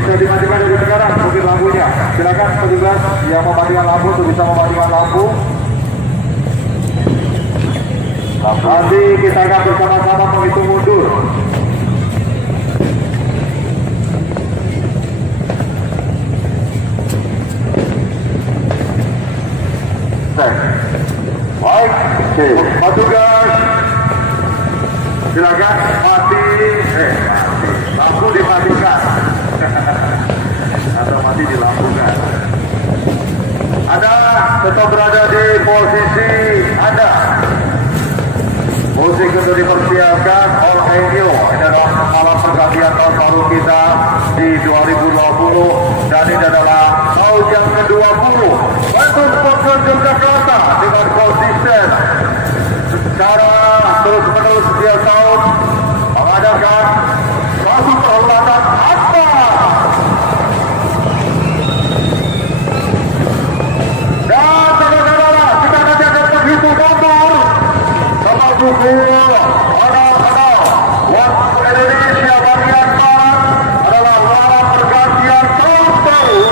bisa dimatikan dari sekarang mungkin lampunya. Silakan petugas yang mematikan lampu untuk bisa mematikan lampu. Nanti kita akan bersama-sama menghitung mundur. Baik, petugas silakan mati, lampu dimatikan atau mati dilampukan. Anda tetap berada di posisi Anda. Musik untuk dipersiapkan all venue. Ini adalah malam pergantian tahun baru kita di 2020 dan ini adalah tahun yang ke-20. Bantu sponsor Yogyakarta dengan konsisten secara terus-menerus setiap tahun mengadakan satu perhelatan apa. Dan saudara-saudara, kita nanti akan menghitung mundur sama buku orang-orang waktu Indonesia bagian Barat adalah malam pergantian tahun baru.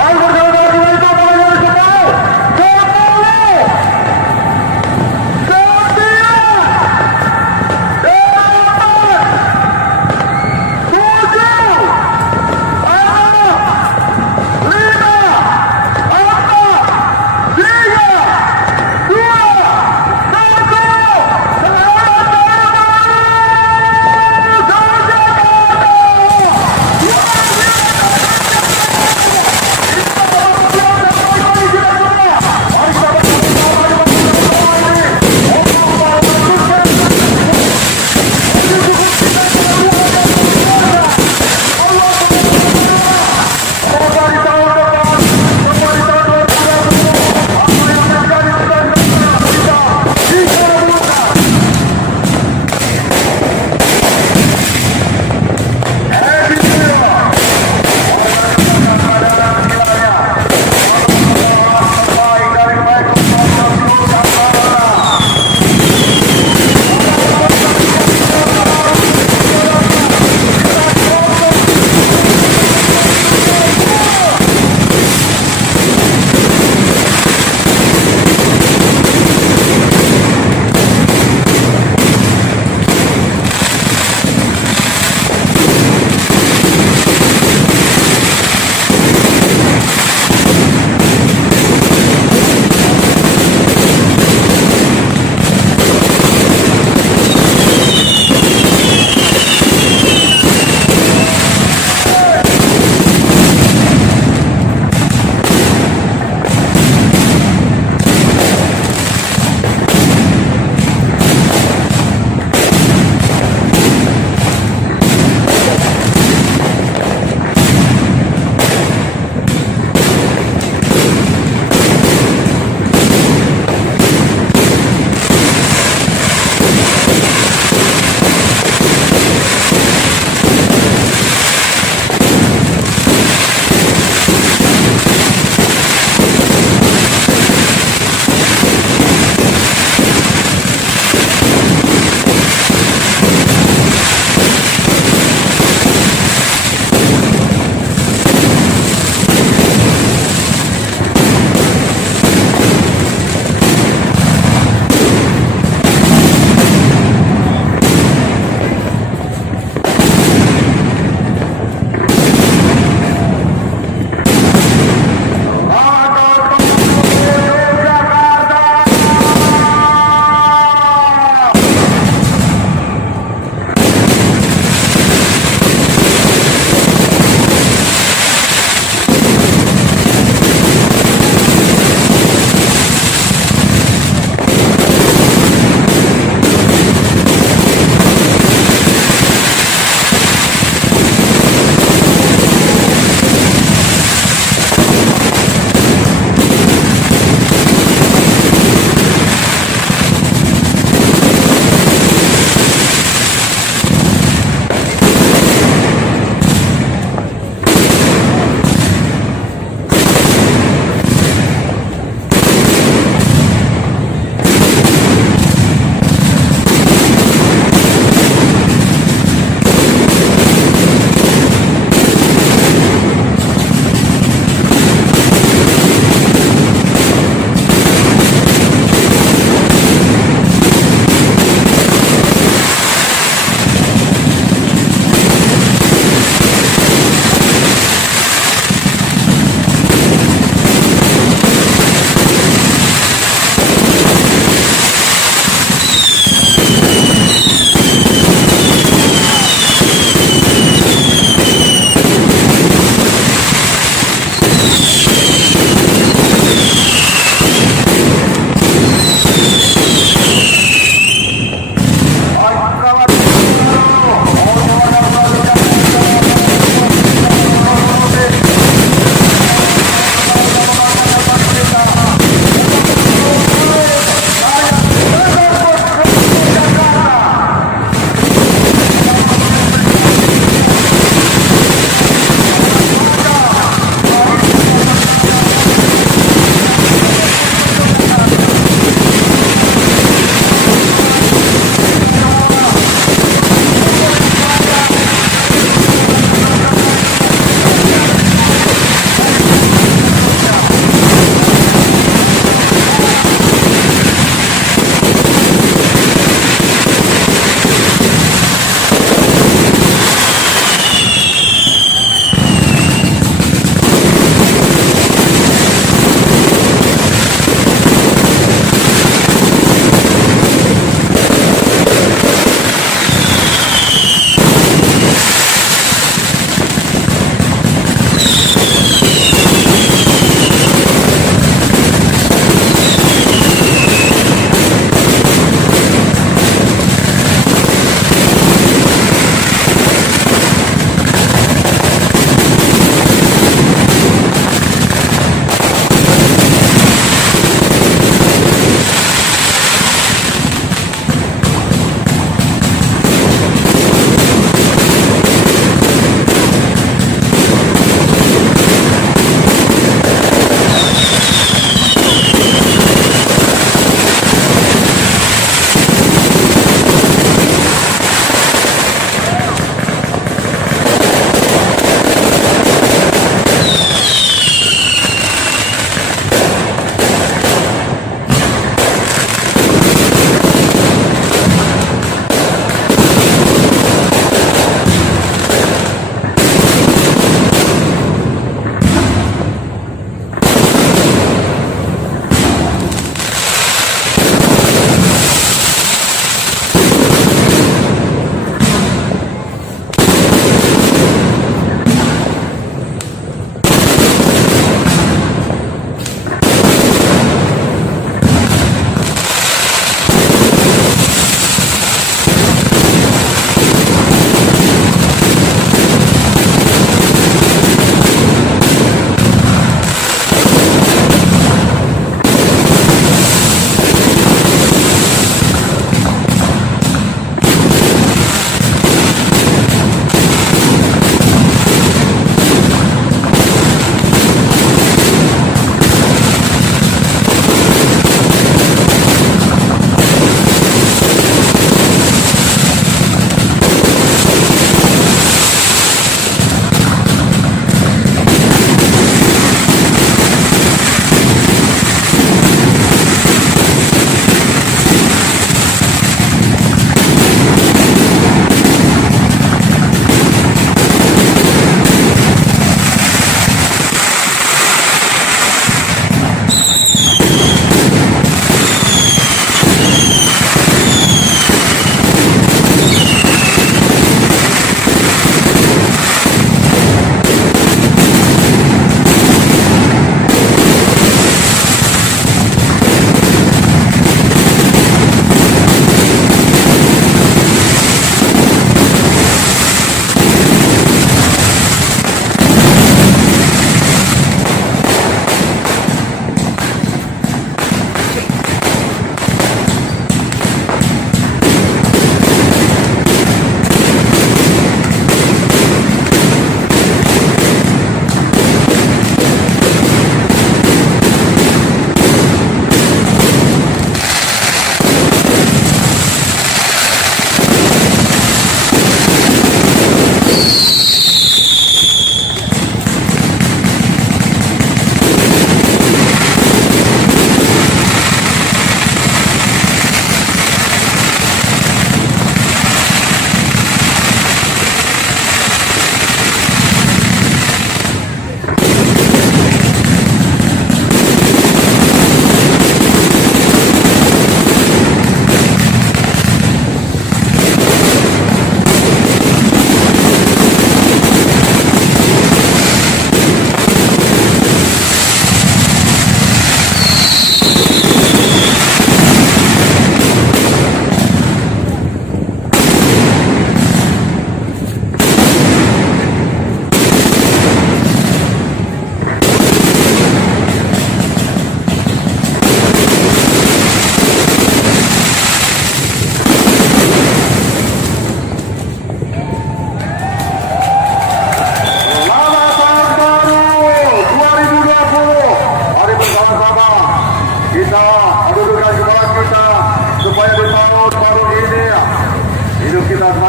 Ayo saudara kita mulai dari 10, 9, 8, 7, 6, 5, 4, 3, 2, 1.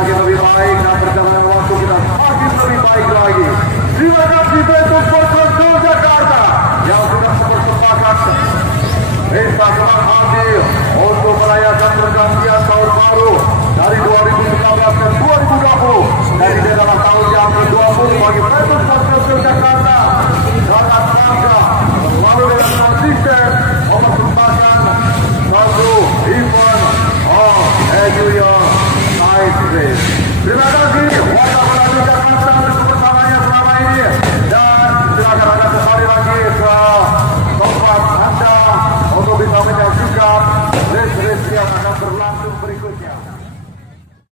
semakin lebih baik dan perjalanan waktu kita semakin lebih baik lagi. Terima kasih untuk Persib Jakarta yang sudah bersepakat Pesta Kembang hadir untuk merayakan pergantian tahun baru dari